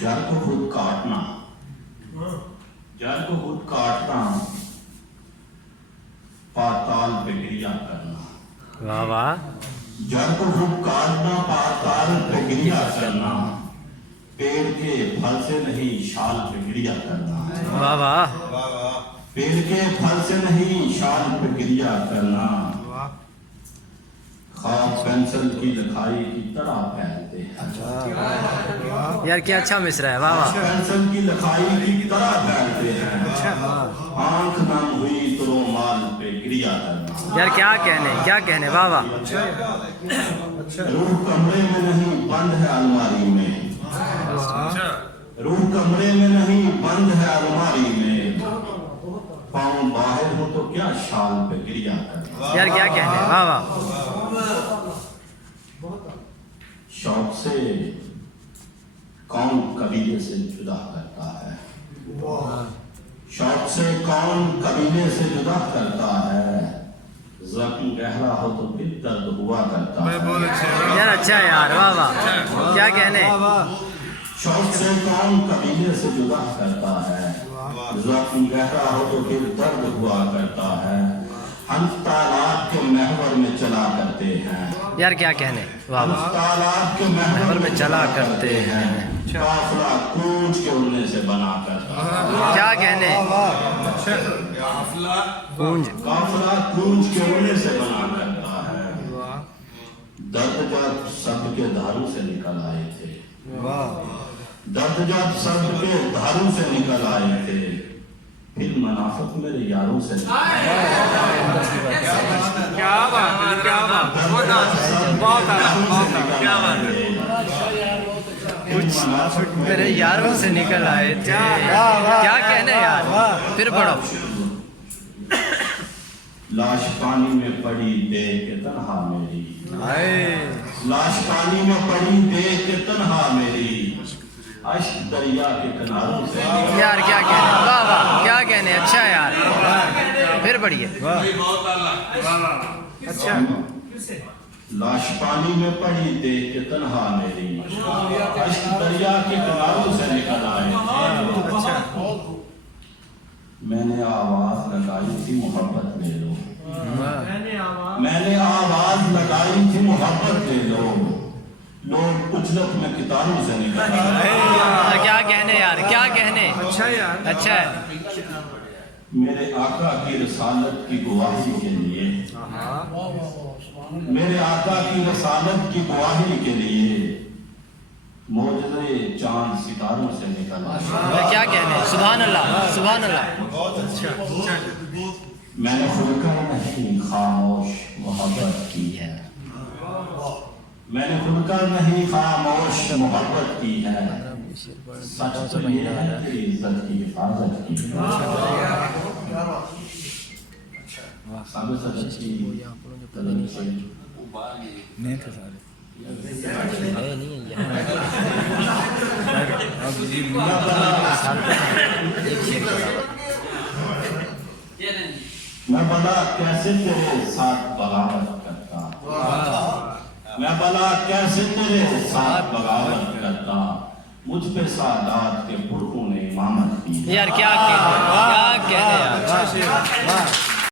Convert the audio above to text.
जड़ को खुद काटना, जड़ को खुद काटना, पाताल पे क्रिया करना। वाह वाह। जड़ को खुद काटना, पाताल पे क्रिया करना, पेड़ के फल से नहीं शाल पे क्रिया करना। वाह वाह। पेड़ के फल से नहीं शाल पे क्रिया करना। ख्वाब पेंसिल की लिखाई की तरह फैलते हैं। यार क्या अच्छा मिसरा है, वाह वाह। पेंसिल की लिखाई की तरह फैलते हैं। आंख नम हुई तो रोमाल पे क्रिया करना। यार क्या कहने, वाह वाह। रूह कमरे में नहीं बंद है अलमारी में। रूह कमरे में नहीं बंद है अलमारी में। पाँव बाहर हो तो क्या शाल पे क्रिया करना। यार क्या कहने, वाह वाह। शौक से कौन कबीले से जुदा करता है। शौक से कौन कबीले से जुदा करता है। जख्म गहरा हो तो फिर दर्द हुआ करता है। यार अच्छा है यार, वाह वाह। क्या कहने। शौक से कौन कबीले से जुदा करता है। जख्म गहरा हो तो फिर दर्द हुआ करता है। हम तालाब के महवर में चला करते हैं। यार क्या कहने, वाह वाह। तालाब के महवर में चला करते हैं। काफिला कूंज के उड़ने से बना करता है। क्या कहने। पूंज। काफिला कूंज के उड़ने से बना करता है। दर्द जब शब्द के धारू से निकल आए थे। दर्द जब शब्द के धारू से निकल आए थे, फिर मुनाफिक मेरे यारों से क्या बात है, क्या बात है, बहुत क्या बात है। कुछ मेरे यारों से निकल आए थे। क्या कहने यार, फिर पढ़ो। लाश पानी में पड़ी देख के तन्हा मेरी। लाश पानी में पड़ी देख के तन्हा मेरी। अश्क दरिया के किनारों से। यार क्या कहने, वाह वाह। क्या कहने, अच्छा है यार, फिर पढ़िए। अच्छा। लाश पानी में पड़ी देख के तन्हा मेरी। अश्क दरिया के किनारों से निकल आए। मैंने आवाज लगाई थी मोहब्बत ले लो। मैंने आवाज लगाई थी मोहब्बत ले लो। लोग उजलत में कितारों से निकल आए। क्या कहने यार, क्या कहने। अच्छा यार, अच्छा है। मेरे आका की रसालत की गवाही के लिए, मेरे आका की रसालत की गवाही के लिए मौजूदे चांद सितारों से निकल आए। क्या कहने, सुभान अल्लाह, सुभान अल्लाह। बहुत अच्छा। मैंने खुलकर नहीं खामोश मोहब्बत की है। मैंने खुलकर नहीं खामोश मोहब्बत की है। सच तो ये है कि इज्जत की हिफाजत की है। साबित सच की तलब से नहीं थे सारे। मैं भला कैसे तेरे साथ बगावत करता। मैं भला कैसे तेरे साथ बगावत करता। मुझ पे सादात के पुरखों ने इमामत की। यार क्या कहने, क्या कहने यार।